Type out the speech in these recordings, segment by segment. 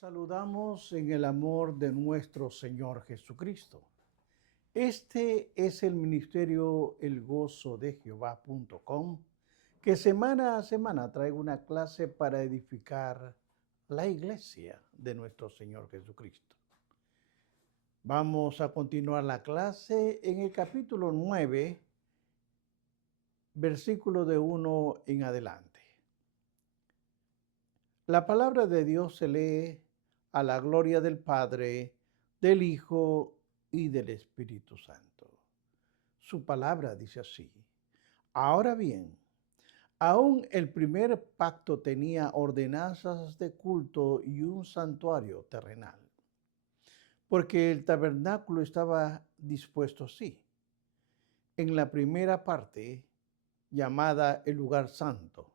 Saludamos en el amor de nuestro Señor Jesucristo. Este es el ministerio elgozodejehová.com, que semana a semana trae una clase para edificar la iglesia de nuestro Señor Jesucristo. Vamos a continuar la clase en el capítulo 9, versículo de 1 en adelante. La palabra de Dios se lee a la gloria del Padre, del Hijo y del Espíritu Santo. Su palabra dice así: Ahora bien, aún el primer pacto tenía ordenanzas de culto y un santuario terrenal, porque el tabernáculo estaba dispuesto así. En la primera parte, llamada el lugar santo,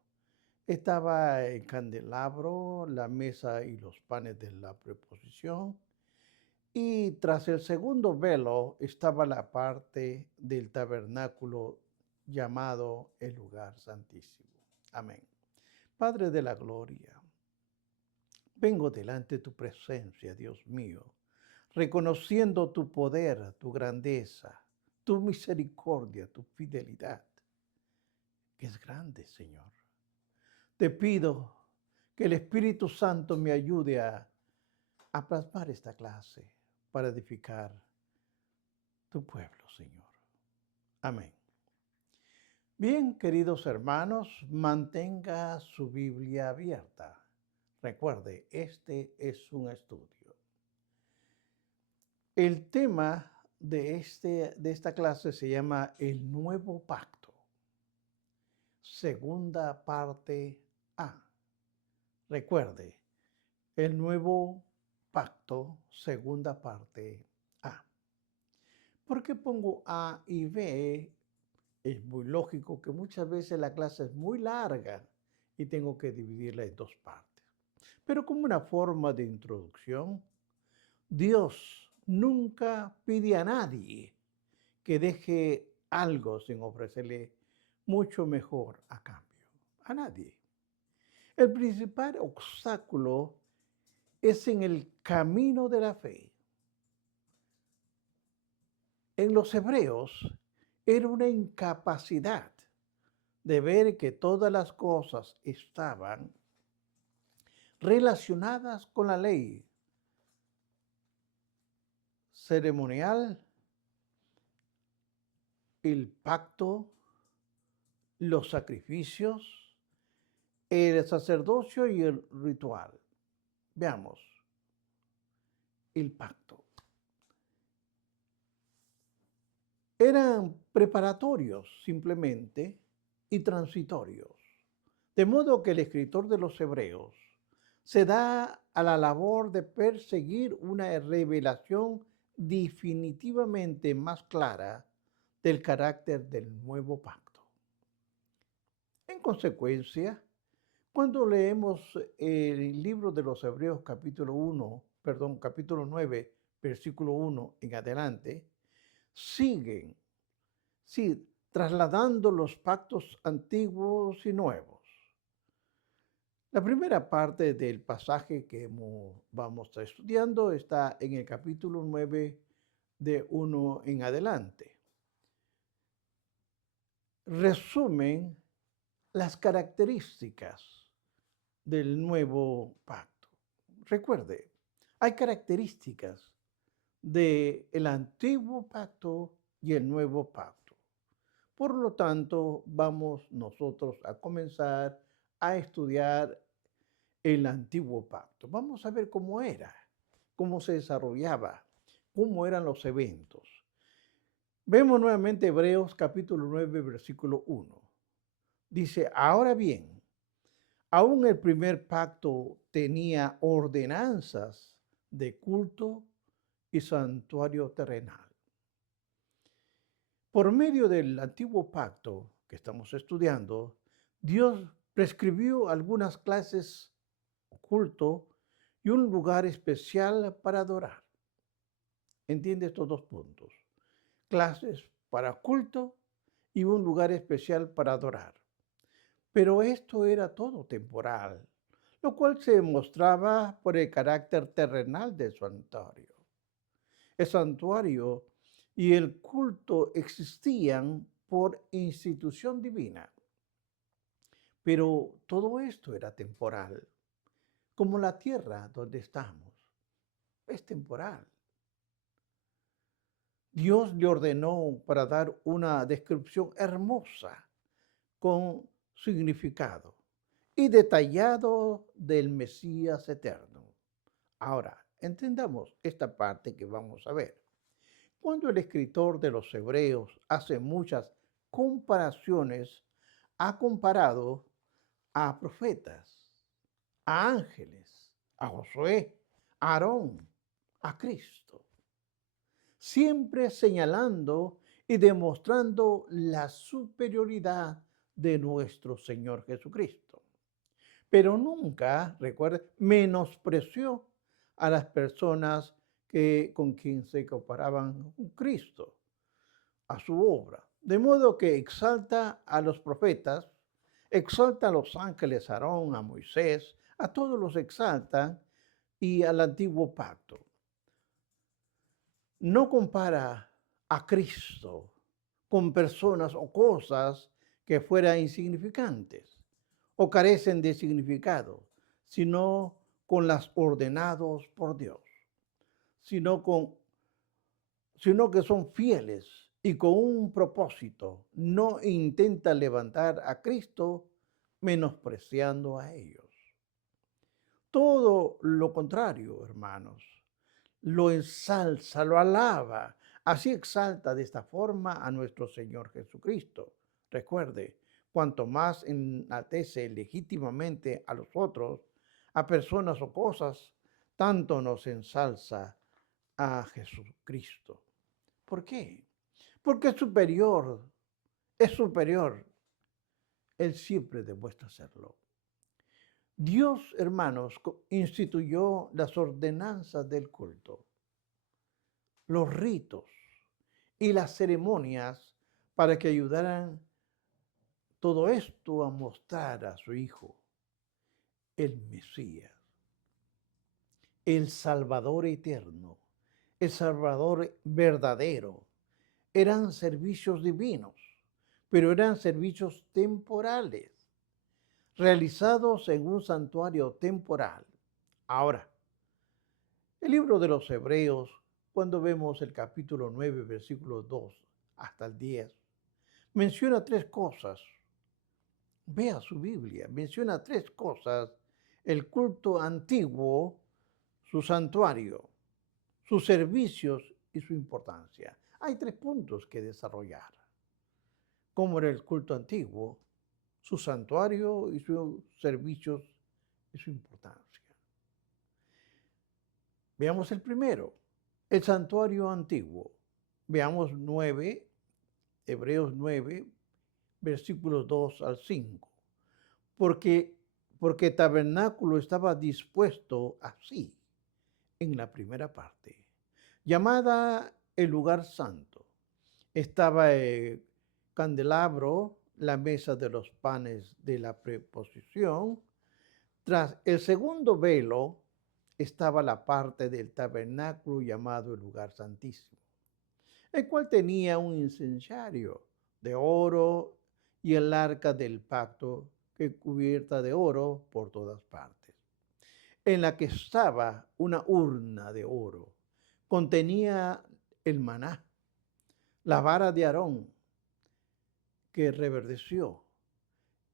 estaba el candelabro, la mesa y los panes de la preposición. Y tras el segundo velo estaba la parte del tabernáculo llamado el lugar santísimo. Amén. Padre de la gloria, vengo delante de tu presencia, Dios mío, reconociendo tu poder, tu grandeza, tu misericordia, tu fidelidad, que es grande, Señor. Te pido que el Espíritu Santo me ayude a plasmar esta clase para edificar tu pueblo, Señor. Amén. Bien, queridos hermanos, mantenga su Biblia abierta. Recuerde, este es un estudio. El tema de esta clase se llama El Nuevo Pacto. Segunda parte A. Recuerde, el Nuevo Pacto, segunda parte A. ¿Por qué pongo A y B? Es muy lógico que muchas veces la clase es muy larga y tengo que dividirla en dos partes. Pero como una forma de introducción, Dios nunca pide a nadie que deje algo sin ofrecerle mucho mejor a cambio. A nadie. El principal obstáculo es en el camino de la fe. En los hebreos era una incapacidad de ver que todas las cosas estaban relacionadas con la ley ceremonial, el pacto, los sacrificios, el sacerdocio y el ritual. Veamos, el pacto. Eran preparatorios simplemente y transitorios. De modo que el escritor de los Hebreos se da a la labor de perseguir una revelación definitivamente más clara del carácter del nuevo pacto. En consecuencia, cuando leemos el libro de los Hebreos capítulo 9, versículo 1 en adelante, siguen trasladando los pactos antiguos y nuevos. La primera parte del pasaje que vamos a estar estudiando está en el capítulo 9 de 1 en adelante. Resumen las características del nuevo pacto. Recuerde, hay características del antiguo pacto y el nuevo pacto. Por lo tanto, vamos nosotros a comenzar a estudiar el antiguo pacto. Vamos a ver cómo era, cómo se desarrollaba, cómo eran los eventos. Vemos nuevamente Hebreos capítulo 9, versículo 1. Dice, ahora bien, aún el primer pacto tenía ordenanzas de culto y santuario terrenal. Por medio del antiguo pacto que estamos estudiando, Dios prescribió algunas clases culto y un lugar especial para adorar. ¿Entiende estos dos puntos? Clases para culto y un lugar especial para adorar. Pero esto era todo temporal. lo cual se mostraba por el carácter terrenal del santuario. El santuario y el culto existían por institución divina, pero todo esto era temporal, como la tierra donde estamos, es temporal. Dios le ordenó para dar una descripción hermosa con significado y detallado del Mesías eterno. Ahora, entendamos esta parte que vamos a ver. Cuando el escritor de los Hebreos hace muchas comparaciones, ha comparado a profetas, a ángeles, a Josué, a Aarón, a Cristo, siempre señalando y demostrando la superioridad de nuestro Señor Jesucristo. Pero nunca, recuerde, menospreció a las personas con quien se comparaban con Cristo, a su obra. De modo que exalta a los profetas, exalta a los ángeles, a Aarón, a Moisés, a todos los exalta y al antiguo pacto. No compara a Cristo con personas o cosas que fueran insignificantes o carecen de significado, sino con las ordenados por Dios, sino, con, sino que son fieles y con un propósito. No intenta levantar a Cristo menospreciando a ellos. Todo lo contrario, hermanos, lo ensalza, lo alaba. Así exalta de esta forma a nuestro Señor Jesucristo. Recuerde, cuanto más enaltece legítimamente a los otros, a personas o cosas, tanto nos ensalza a Jesucristo. ¿Por qué? Porque es superior. Él siempre demuestra serlo. Dios, hermanos, instituyó las ordenanzas del culto, los ritos y las ceremonias para que ayudaran todo esto a mostrar a su Hijo, el Mesías, el Salvador eterno, el Salvador verdadero. Eran servicios divinos, pero eran servicios temporales, realizados en un santuario temporal. Ahora, el libro de los Hebreos, cuando vemos el capítulo 9, versículos 2 hasta el 10, menciona tres cosas. Vea su Biblia, menciona tres cosas: el culto antiguo, su santuario, sus servicios y su importancia. Hay tres puntos que desarrollar. ¿Cómo era el culto antiguo, su santuario y sus servicios y su importancia? Veamos el primero, el santuario antiguo. Veamos Hebreos 9, versículos 2 al 5. Porque, porque tabernáculo estaba dispuesto así en la primera parte, llamada el lugar santo. Estaba el candelabro, la mesa de los panes de la preposición. Tras el segundo velo estaba la parte del tabernáculo llamado el lugar santísimo, el cual tenía un incensario de oro y el arca del pacto que cubierta de oro por todas partes, en la que estaba una urna de oro. Contenía el maná, la vara de Aarón que reverdeció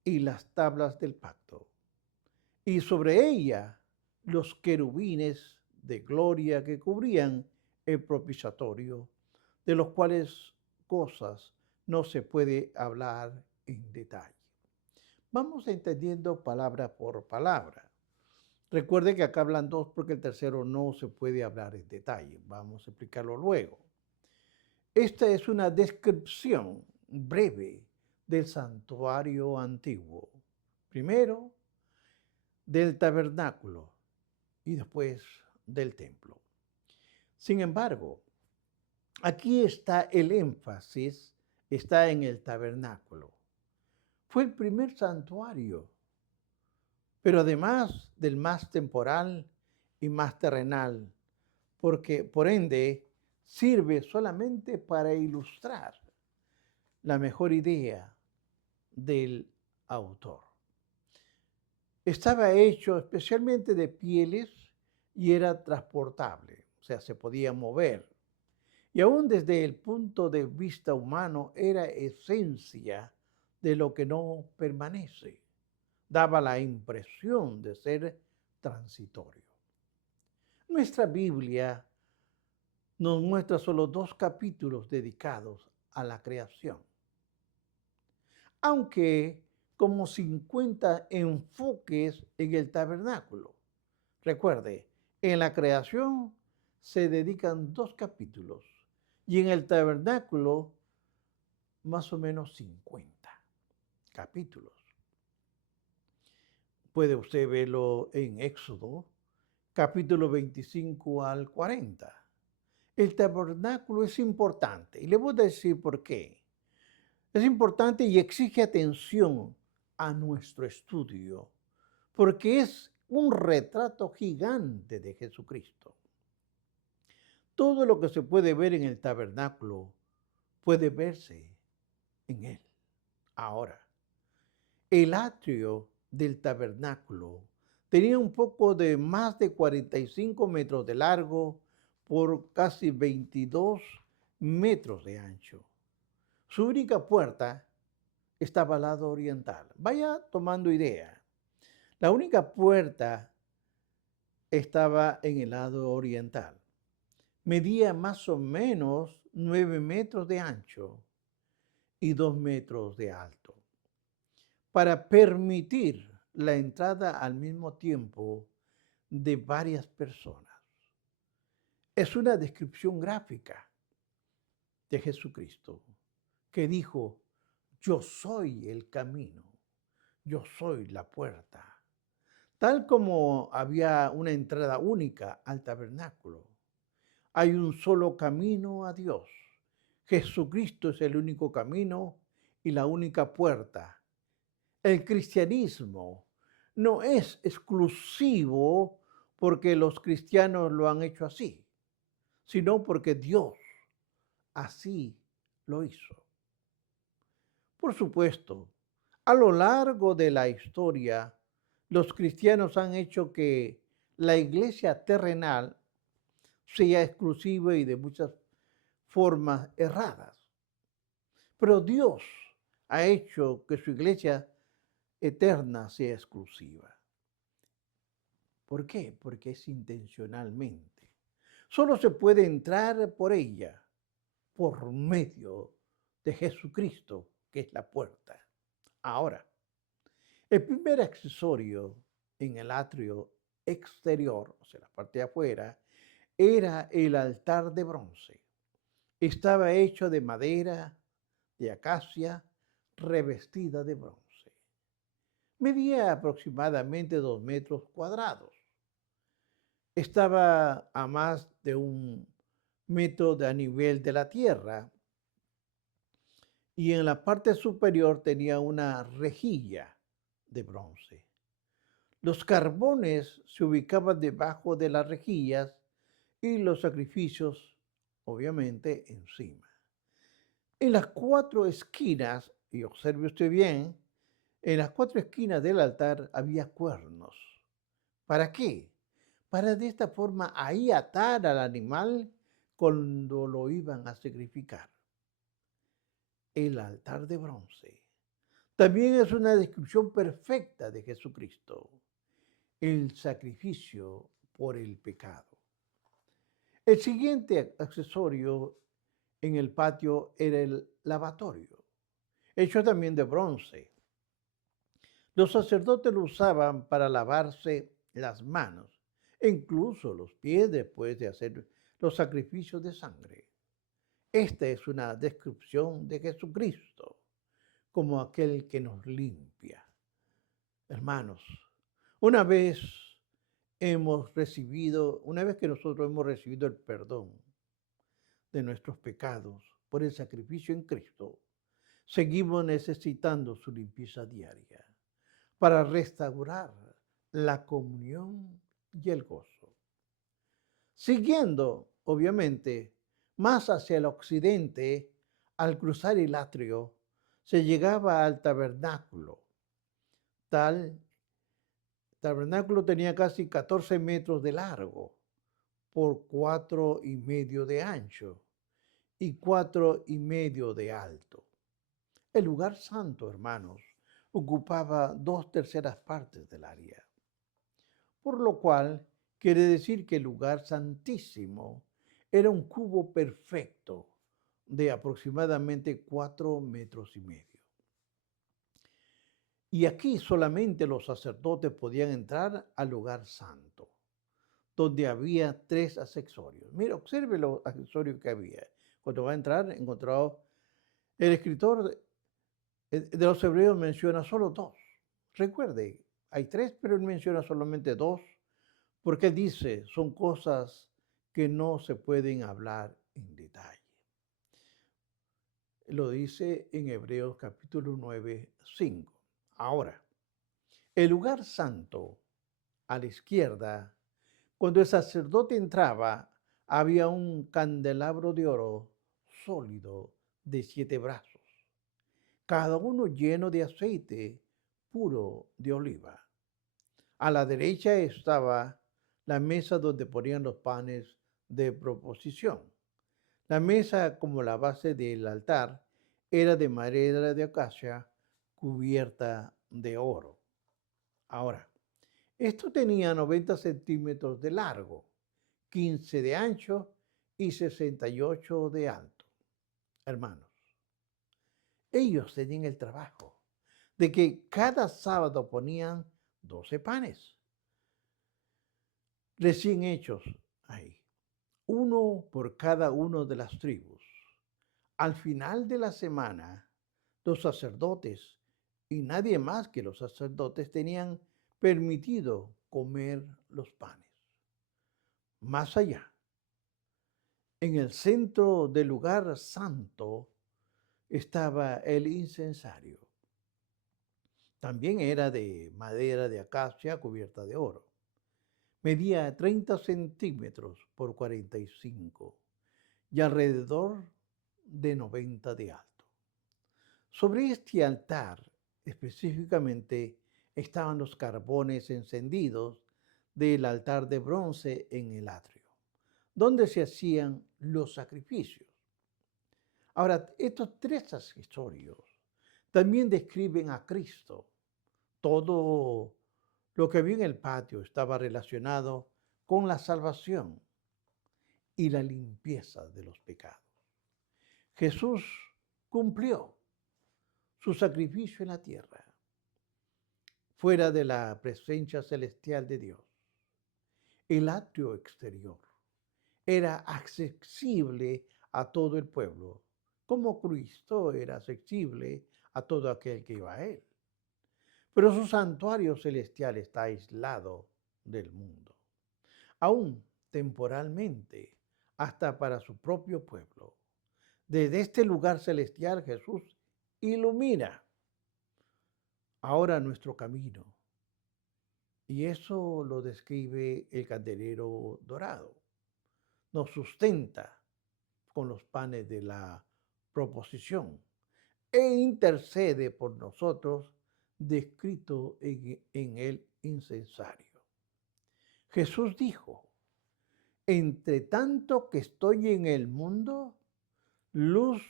y las tablas del pacto. Y sobre ella los querubines de gloria que cubrían el propiciatorio, de los cuales cosas no se puede hablar en detalle. Vamos entendiendo palabra por palabra. Recuerde que acá hablan dos porque el tercero no se puede hablar en detalle. Vamos a explicarlo luego. Esta es una descripción breve del santuario antiguo. Primero, del tabernáculo y después del templo. Sin embargo, aquí está el énfasis, está en el tabernáculo. Fue el primer santuario pero además del más temporal y más terrenal, porque por ende sirve solamente para ilustrar la mejor idea del autor. Estaba hecho especialmente de pieles y era transportable, o sea, se podía mover. Y aún desde el punto de vista humano era esencia de lo que no permanece. Daba la impresión de ser transitorio. Nuestra Biblia nos muestra solo 2 capítulos dedicados a la creación, aunque como 50 enfoques en el tabernáculo. Recuerde, en la creación se dedican 2 capítulos y en el tabernáculo más o menos 50 capítulos. Puede usted verlo en Éxodo, capítulo 25 al 40. El tabernáculo es importante y le voy a decir por qué. Es importante y exige atención a nuestro estudio, porque es un retrato gigante de Jesucristo. Todo lo que se puede ver en el tabernáculo puede verse en él. Ahora, el atrio del tabernáculo tenía un poco de más de 45 metros de largo por casi 22 metros de ancho. Su única puerta estaba al lado oriental. Vaya tomando idea. La única puerta estaba en el lado oriental. Medía más o menos 9 metros de ancho y 2 metros de alto, para permitir la entrada al mismo tiempo de varias personas. Es una descripción gráfica de Jesucristo, que dijo: yo soy el camino, yo soy la puerta. Tal como había una entrada única al tabernáculo, hay un solo camino a Dios. Jesucristo es el único camino y la única puerta. El cristianismo no es exclusivo porque los cristianos lo han hecho así, sino porque Dios así lo hizo. Por supuesto, a lo largo de la historia, los cristianos han hecho que la iglesia terrenal sea exclusiva y de muchas formas erradas. Pero Dios ha hecho que su iglesia eterna sea exclusiva. ¿Por qué? Porque es intencionalmente. Solo se puede entrar por ella por medio de Jesucristo, que es la puerta. Ahora, el primer accesorio en el atrio exterior, o sea, la parte de afuera, era el altar de bronce. Estaba hecho de madera de acacia revestida de bronce. Medía aproximadamente 2 metros cuadrados. Estaba a más de 1 metro a nivel de la tierra y en la parte superior tenía una rejilla de bronce. Los carbones se ubicaban debajo de las rejillas y los sacrificios, obviamente, encima. En las 4 esquinas, y observe usted bien, en las 4 esquinas del altar había cuernos. ¿Para qué? Para de esta forma ahí atar al animal cuando lo iban a sacrificar. El altar de bronce también es una descripción perfecta de Jesucristo, el sacrificio por el pecado. El siguiente accesorio en el patio era el lavatorio, hecho también de bronce. Los sacerdotes lo usaban para lavarse las manos e incluso los pies después de hacer los sacrificios de sangre. Esta es una descripción de Jesucristo como aquel que nos limpia. Hermanos, una vez una vez que nosotros hemos recibido el perdón de nuestros pecados por el sacrificio en Cristo, seguimos necesitando su limpieza diaria para restaurar la comunión y el gozo. Siguiendo, obviamente, más hacia el occidente, al cruzar el atrio, se llegaba al tabernáculo. Tal tabernáculo tenía casi 14 metros de largo por 4,5 de ancho y 4,5 de alto. El lugar santo, hermanos, ocupaba 2/3 del área, por lo cual quiere decir que el lugar santísimo era un cubo perfecto de aproximadamente 4,5 metros. Y aquí solamente los sacerdotes podían entrar al lugar santo, donde había 3 accesorios. Mira, observe los accesorios que había. Cuando va a entrar, encontrado, el escritor de los Hebreos menciona solo 2. Recuerde, hay 3, pero él menciona solamente 2, porque él dice, son cosas que no se pueden hablar en detalle. Lo dice en Hebreos capítulo 9, 5. Ahora, el lugar santo a la izquierda, cuando el sacerdote entraba, había un candelabro de oro sólido de 7 brazos, cada uno lleno de aceite puro de oliva. A la derecha estaba la mesa donde ponían los panes de proposición. La mesa, como la base del altar, era de madera de acacia cubierta de oro. Ahora, esto tenía 90 centímetros de largo, 15 de ancho y 68 de alto. Hermanos, ellos tenían el trabajo de que cada sábado ponían 12 panes recién hechos ahí, uno por cada uno de las tribus. Al final de la semana, los sacerdotes y nadie más que los sacerdotes tenían permitido comer los panes. Más allá, en el centro del lugar santo estaba el incensario. También era de madera de acacia cubierta de oro. Medía 30 centímetros por 45 y alrededor de 90 de alto. Sobre este altar específicamente estaban los carbones encendidos del altar de bronce en el atrio, donde se hacían los sacrificios. Ahora, estos 3 accesorios también describen a Cristo. Todo lo que había en el patio estaba relacionado con la salvación y la limpieza de los pecados. Jesús cumplió su sacrificio en la tierra, fuera de la presencia celestial de Dios. El atrio exterior era accesible a todo el pueblo, como Cristo era accesible a todo aquel que iba a él. Pero su santuario celestial está aislado del mundo, aún temporalmente, hasta para su propio pueblo. Desde este lugar celestial Jesús ilumina ahora nuestro camino. Y eso lo describe el candelero dorado. Nos sustenta con los panes de la proposición e intercede por nosotros, descrito en el incensario. Jesús dijo, entre tanto que estoy en el mundo, luz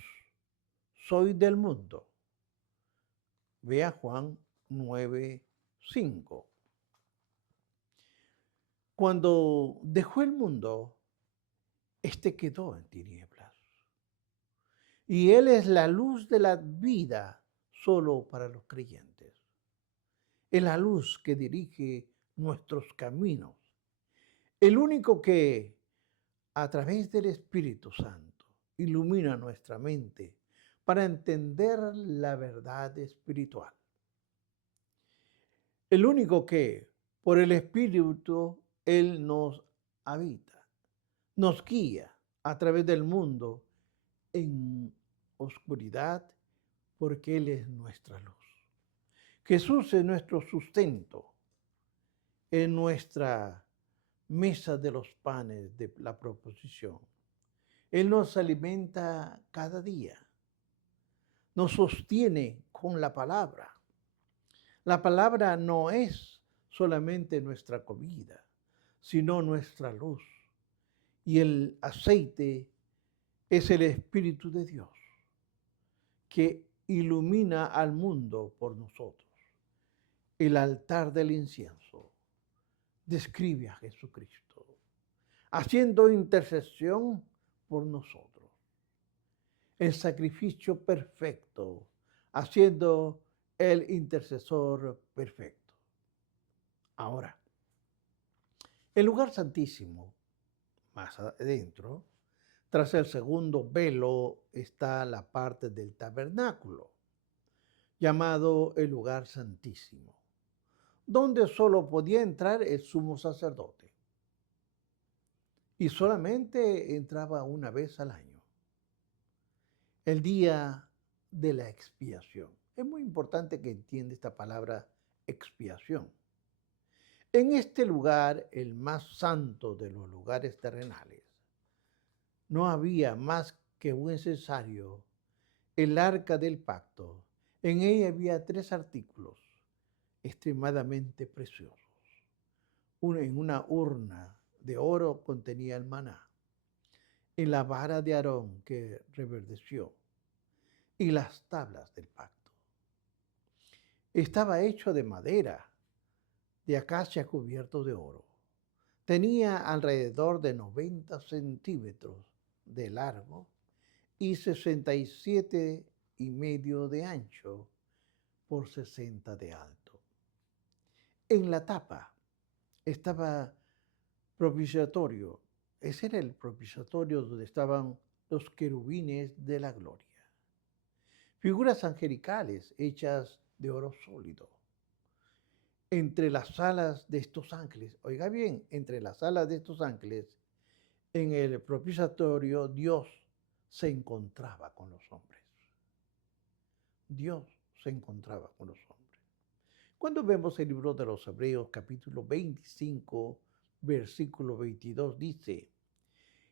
soy del mundo. Vea Juan 9:5. Cuando dejó el mundo, este quedó en tinieblas. Y Él es la luz de la vida solo para los creyentes. Es la luz que dirige nuestros caminos. El único que, a través del Espíritu Santo, ilumina nuestra mente para entender la verdad espiritual. El único que, por el Espíritu, Él nos habita, nos guía a través del mundo en oscuridad, porque Él es nuestra luz. Jesús es nuestro sustento en nuestra mesa de los panes de la proposición. Él nos alimenta cada día, nos sostiene con la palabra. La palabra no es solamente nuestra comida, sino nuestra luz. Y el aceite es el Espíritu de Dios que ilumina al mundo por nosotros. El altar del incienso describe a Jesucristo, haciendo intercesión por nosotros. El sacrificio perfecto, haciendo el intercesor perfecto. Ahora, el lugar santísimo, más adentro, tras el segundo velo está la parte del tabernáculo, llamado el lugar santísimo, donde solo podía entrar el sumo sacerdote. Y solamente entraba una vez al año, el día de la expiación. Es muy importante que entienda esta palabra expiación. En este lugar, el más santo de los lugares terrenales, no había más que un necesario, el arca del pacto. En ella había 3 artículos extremadamente preciosos. En una urna de oro contenía el maná, en la vara de Aarón que reverdeció, y las tablas del pacto. Estaba hecho de madera, de acacia cubierto de oro. Tenía alrededor de 90 centímetros de largo y 67,5 de ancho por 60 de alto. En la tapa estaba propiciatorio. Ese era el propiciatorio donde estaban los querubines de la gloria. Figuras angelicales hechas de oro sólido. Entre las alas de estos ángeles, oiga bien, entre las alas de estos ángeles, en el propiciatorio, Dios se encontraba con los hombres. Dios se encontraba con los hombres. Cuando vemos el libro de los Hebreos, capítulo 25, versículo 22, dice,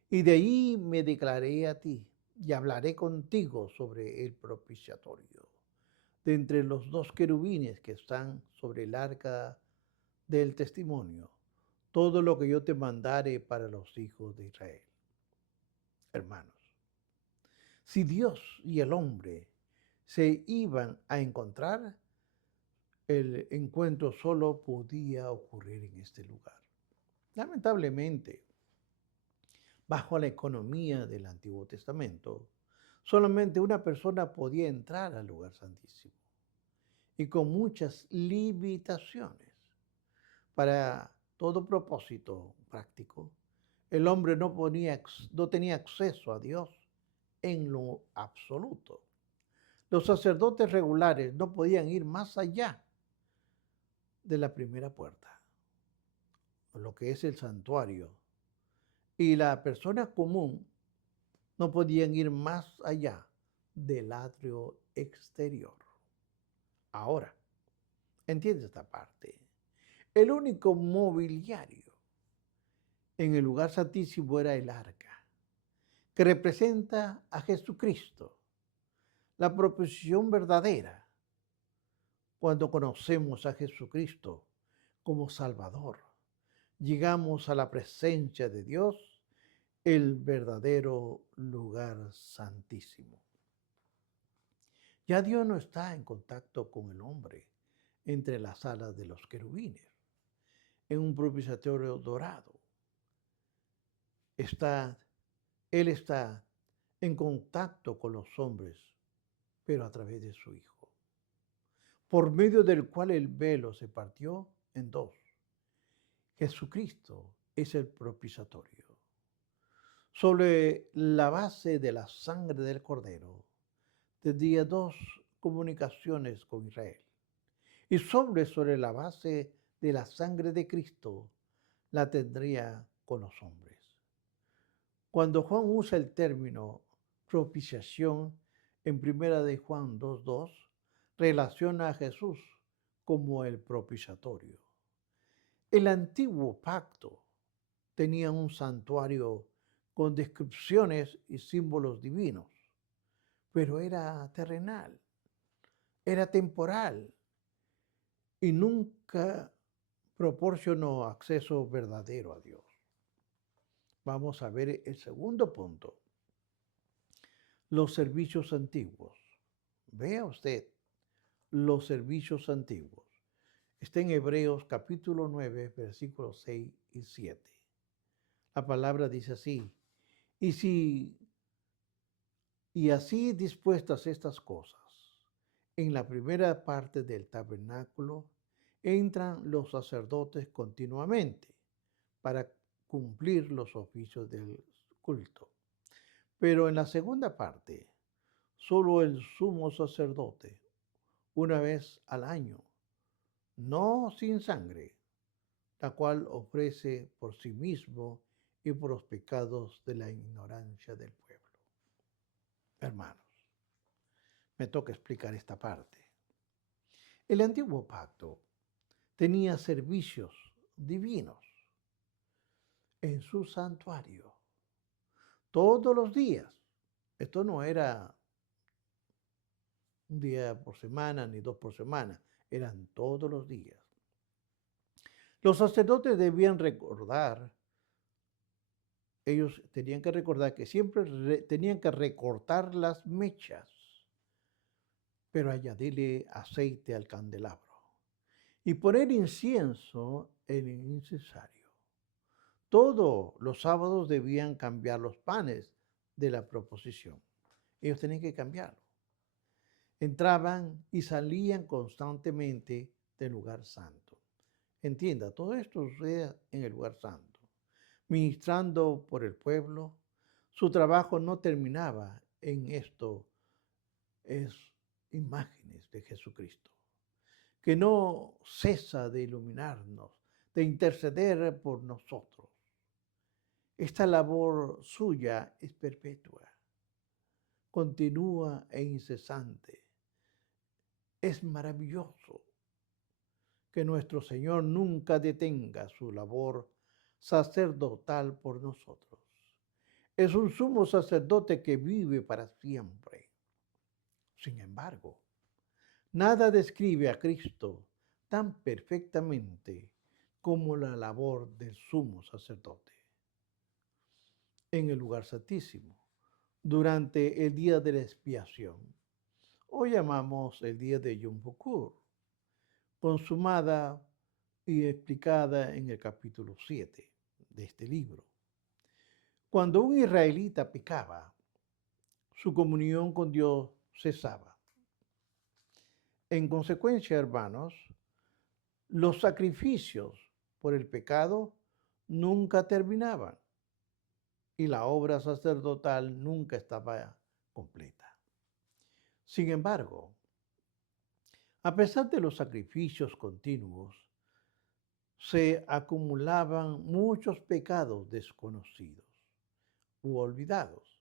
y de ahí me declaré a ti y hablaré contigo sobre el propiciatorio, de entre los 2 querubines que están sobre el arca del testimonio, todo lo que yo te mandare para los hijos de Israel. Hermanos, si Dios y el hombre se iban a encontrar, el encuentro solo podía ocurrir en este lugar. Lamentablemente, bajo la economía del Antiguo Testamento, solamente una persona podía entrar al lugar santísimo y con muchas limitaciones. Para todo propósito práctico, el hombre no tenía acceso a Dios en lo absoluto. Los sacerdotes regulares no podían ir más allá de la primera puerta, lo que es el santuario, y la persona común no podían ir más allá del atrio exterior. Ahora, entiende esta parte. El único mobiliario en el lugar santísimo era el arca, que representa a Jesucristo, la proposición verdadera. Cuando conocemos a Jesucristo como Salvador, llegamos a la presencia de Dios, el verdadero lugar santísimo. Ya Dios no está en contacto con el hombre entre las alas de los querubines, en un propiciatorio dorado. Él está en contacto con los hombres, pero a través de su Hijo, por medio del cual el velo se partió en 2. Jesucristo es el propiciatorio. Sobre la base de la sangre del Cordero, tendría 2 comunicaciones con Israel. Y sobre la base de la sangre de Cristo, la tendría con los hombres. Cuando Juan usa el término propiciación en primera de Juan 2:2, relaciona a Jesús como el propiciatorio. El antiguo pacto tenía un santuario con descripciones y símbolos divinos, pero era terrenal, era temporal y nunca proporcionó acceso verdadero a Dios. Vamos a ver el segundo punto, los servicios antiguos. Vea usted, los servicios antiguos. Está en Hebreos capítulo 9, versículos 6 y 7. La palabra dice así, y si y así dispuestas estas cosas, en la primera parte del tabernáculo entran los sacerdotes continuamente para cumplir los oficios del culto. Pero en la segunda parte, solo el sumo sacerdote, una vez al año, no sin sangre, la cual ofrece por sí mismo y por los pecados de la ignorancia del pueblo. Hermanos, me toca explicar esta parte. El antiguo pacto tenía servicios divinos en su santuario todos los días. Esto no era un día por semana ni dos por semana, eran todos los días. Los sacerdotes debían recordar, ellos tenían que recordar que siempre tenían que recortar las mechas, pero añadirle aceite al candelabro y poner incienso en el incensario. Todos los sábados debían cambiar los panes de la proposición. Ellos tenían que cambiarlo. Entraban y salían constantemente del lugar santo. Entienda, todo esto sucede en el lugar santo. Ministrando por el pueblo, su trabajo no terminaba en esto, es imágenes de Jesucristo, que no cesa de iluminarnos, de interceder por nosotros. Esta labor suya es perpetua, continúa e incesante. Es maravilloso que nuestro Señor nunca detenga su labor sacerdotal por nosotros. Es un sumo sacerdote que vive para siempre. Sin embargo, nada describe a Cristo tan perfectamente como la labor del sumo sacerdote en el lugar santísimo durante el día de la expiación. Hoy llamamos el día de Yom Kippur, consumada y explicada en el capítulo 7 de este libro. Cuando un israelita pecaba, su comunión con Dios cesaba. En consecuencia, hermanos, los sacrificios por el pecado nunca terminaban y la obra sacerdotal nunca estaba completa. Sin embargo, a pesar de los sacrificios continuos, se acumulaban muchos pecados desconocidos u olvidados,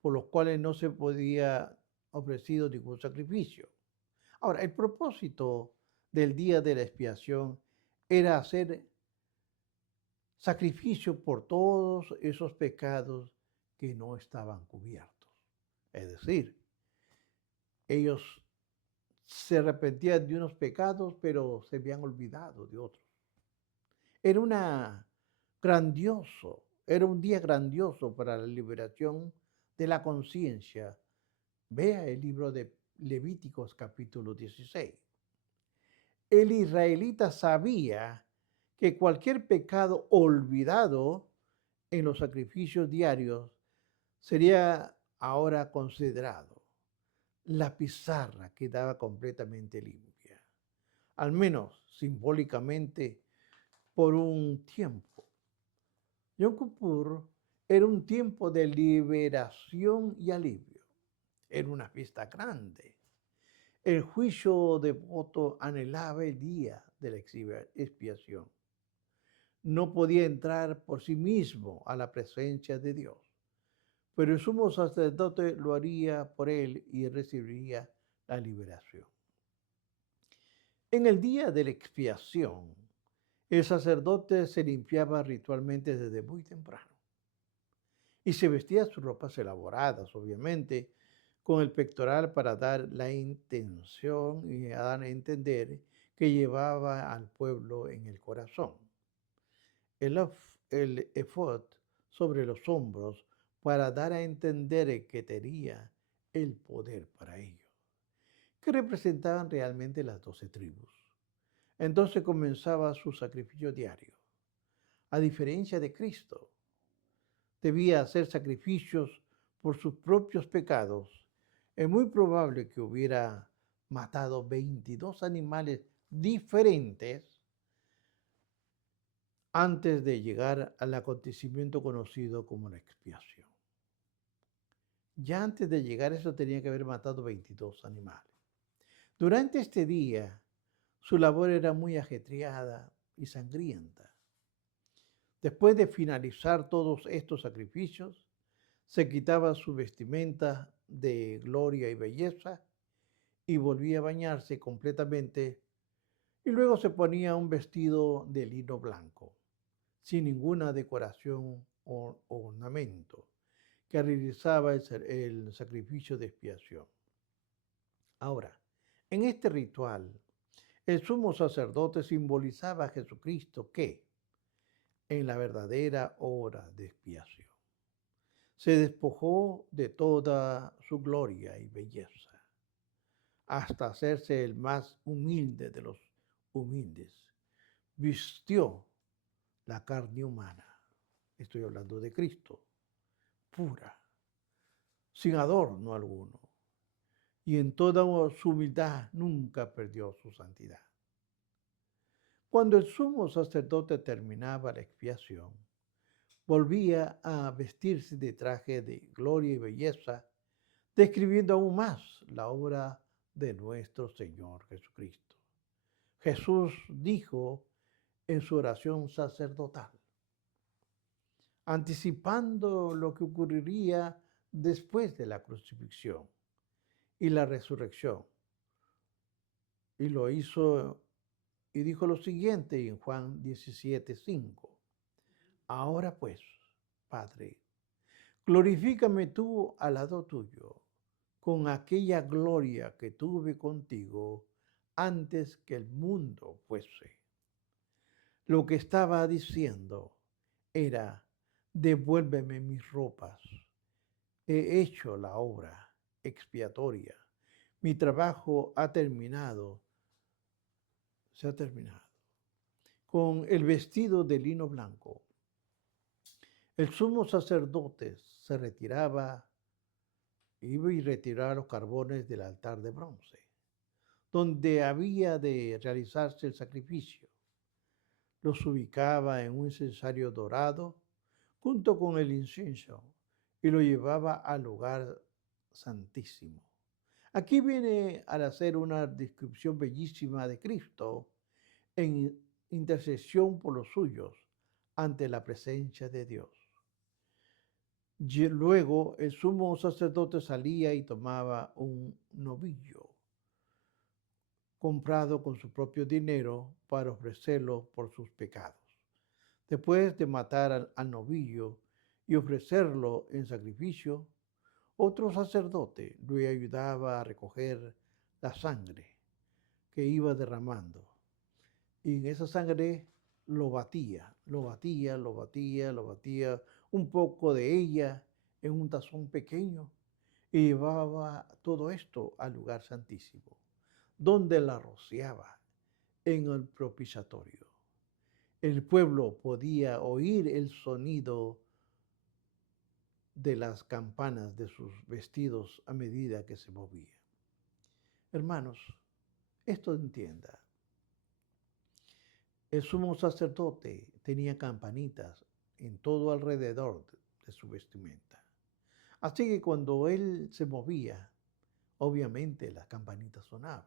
por los cuales no se podía ofrecer ningún sacrificio. Ahora, el propósito del día de la expiación era hacer sacrificio por todos esos pecados que no estaban cubiertos. Es decir, ellos se arrepentían de unos pecados, pero se habían olvidado de otros. Era un día grandioso para la liberación de la conciencia. Vea el libro de Levíticos capítulo 16. El israelita sabía que cualquier pecado olvidado en los sacrificios diarios sería ahora considerado. La pizarra quedaba completamente limpia, al menos simbólicamente por un tiempo. Yom Kippur era un tiempo de liberación y alivio. Era una fiesta grande. El juicio devoto anhelaba el día de la expiación. No podía entrar por sí mismo a la presencia de Dios, pero el sumo sacerdote lo haría por él y recibiría la liberación. En el día de la expiación, El sacerdote se limpiaba ritualmente desde muy temprano y se vestía sus ropas elaboradas, obviamente, con el pectoral para dar la intención y a dar a entender que llevaba al pueblo en el corazón. El efod sobre los hombros para dar a entender que tenía el poder para ello, que representaban realmente las 12 tribus. Entonces comenzaba su sacrificio diario. A diferencia de Cristo, debía hacer sacrificios por sus propios pecados. Es muy probable que hubiera matado 22 animales diferentes antes de llegar al acontecimiento conocido como la expiación. Ya antes de llegar a eso tenía que haber matado 22 animales. Durante este día, su labor era muy ajetreada y sangrienta. Después de finalizar todos estos sacrificios, se quitaba su vestimenta de gloria y belleza y volvía a bañarse completamente y luego se ponía un vestido de lino blanco, sin ninguna decoración o ornamento, que realizaba el sacrificio de expiación. Ahora, en este ritual, el sumo sacerdote simbolizaba a Jesucristo que, en la verdadera hora de expiación, se despojó de toda su gloria y belleza, hasta hacerse el más humilde de los humildes. Vistió la carne humana, estoy hablando de Cristo, pura, sin adorno alguno, y en toda su humildad nunca perdió su santidad. Cuando el sumo sacerdote terminaba la expiación, volvía a vestirse de traje de gloria y belleza, describiendo aún más la obra de nuestro Señor Jesucristo. Jesús dijo en su oración sacerdotal, anticipando lo que ocurriría después de la crucifixión y la resurrección. Y lo hizo y dijo lo siguiente en Juan 17:5. Ahora pues, Padre, glorifícame tú al lado tuyo, con aquella gloria que tuve contigo antes que el mundo fuese. Lo que estaba diciendo era, devuélveme mis ropas. He hecho la obra expiatoria. Mi trabajo ha terminado, se ha terminado. Con el vestido de lino blanco, el sumo sacerdote se retiraba, iba y retiraba los carbones del altar de bronce, donde había de realizarse el sacrificio. Los ubicaba en un incensario dorado junto con el incienso y lo llevaba al lugar santísimo. Aquí viene al hacer una descripción bellísima de Cristo en intercesión por los suyos ante la presencia de Dios. Y luego el sumo sacerdote salía y tomaba un novillo comprado con su propio dinero para ofrecerlo por sus pecados. Después de matar al novillo y ofrecerlo en sacrificio, otro sacerdote le ayudaba a recoger la sangre que iba derramando. Y en esa sangre lo batía, lo batía, lo batía, lo batía, un poco de ella en un tazón pequeño y llevaba todo esto al lugar santísimo, donde la rociaba en el propiciatorio. El pueblo podía oír el sonido de las campanas de sus vestidos a medida que se movía. Hermanos, esto entienda. El sumo sacerdote tenía campanitas en todo alrededor de su vestimenta. Así que cuando él se movía, obviamente las campanitas sonaban.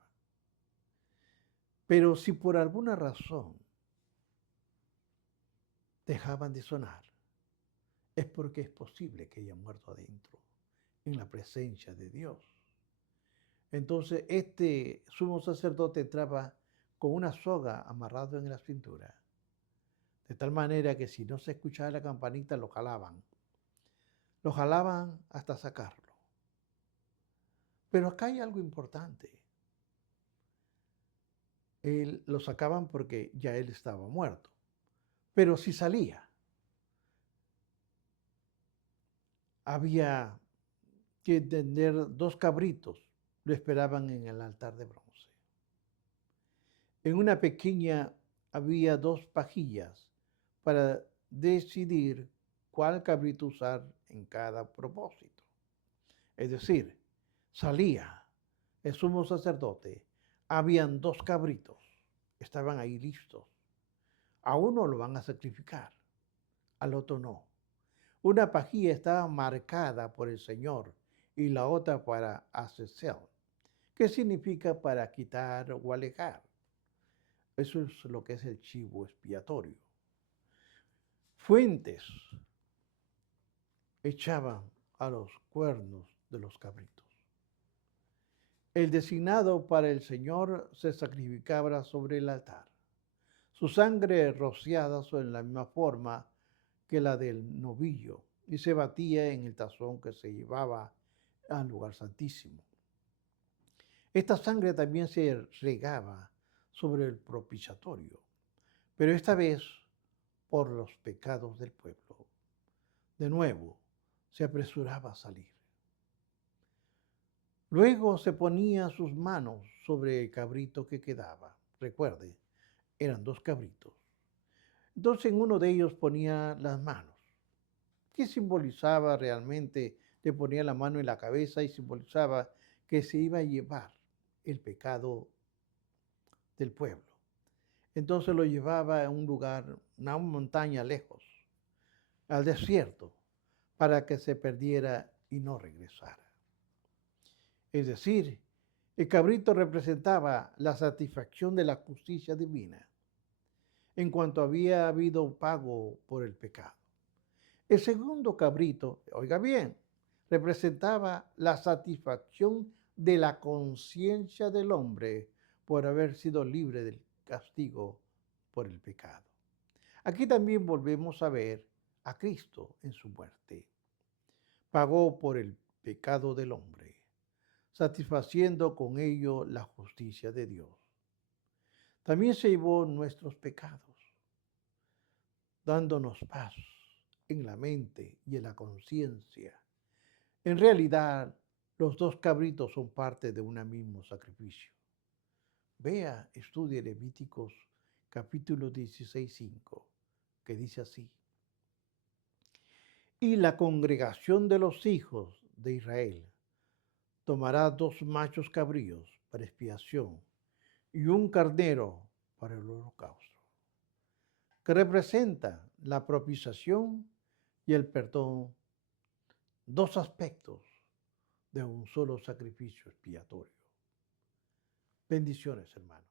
Pero si por alguna razón dejaban de sonar, es porque es posible que haya muerto adentro, en la presencia de Dios. Entonces este sumo sacerdote entraba con una soga amarrado en la cintura de tal manera que si no se escuchaba la campanita, lo jalaban hasta sacarlo. Pero acá hay algo importante. Él lo sacaban porque ya él estaba muerto. Pero si salía, había que tener 2 cabritos, lo esperaban en el altar de bronce. En una pequeña había 2 pajillas para decidir cuál cabrito usar en cada propósito. Es decir, salía el sumo sacerdote, habían 2 cabritos, estaban ahí listos. A uno lo van a sacrificar, al otro no. Una pajilla estaba marcada por el Señor y la otra para Azazel, que significa para quitar o alejar. Eso es lo que es el chivo expiatorio. Fuentes echaban a los cuernos de los cabritos. El designado para el Señor se sacrificaba sobre el altar. Su sangre rociada en la misma forma que la del novillo y se batía en el tazón que se llevaba al lugar santísimo. Esta sangre también se regaba sobre el propiciatorio, pero esta vez por los pecados del pueblo. De nuevo, se apresuraba a salir. Luego se ponía sus manos sobre el cabrito que quedaba. Recuerde, eran 2 cabritos. Entonces en uno de ellos ponía las manos. ¿Qué simbolizaba realmente? Le ponía la mano en la cabeza y simbolizaba que se iba a llevar el pecado del pueblo. Entonces lo llevaba a un lugar, a una montaña lejos, al desierto, para que se perdiera y no regresara. Es decir, el cabrito representaba la satisfacción de la justicia divina, en cuanto había habido pago por el pecado. El segundo cabrito, oiga bien, representaba la satisfacción de la conciencia del hombre por haber sido libre del castigo por el pecado. Aquí también volvemos a ver a Cristo en su muerte. Pagó por el pecado del hombre, satisfaciendo con ello la justicia de Dios. También se llevó nuestros pecados, dándonos paz en la mente y en la conciencia. En realidad, los 2 cabritos son parte de un mismo sacrificio. Vea, estudie Levíticos capítulo 16:5, que dice así: y la congregación de los hijos de Israel tomará 2 machos cabríos para expiación y un carnero para el holocausto, que representa la propiciación y el perdón, 2 aspectos de un solo sacrificio expiatorio. Bendiciones, hermanos.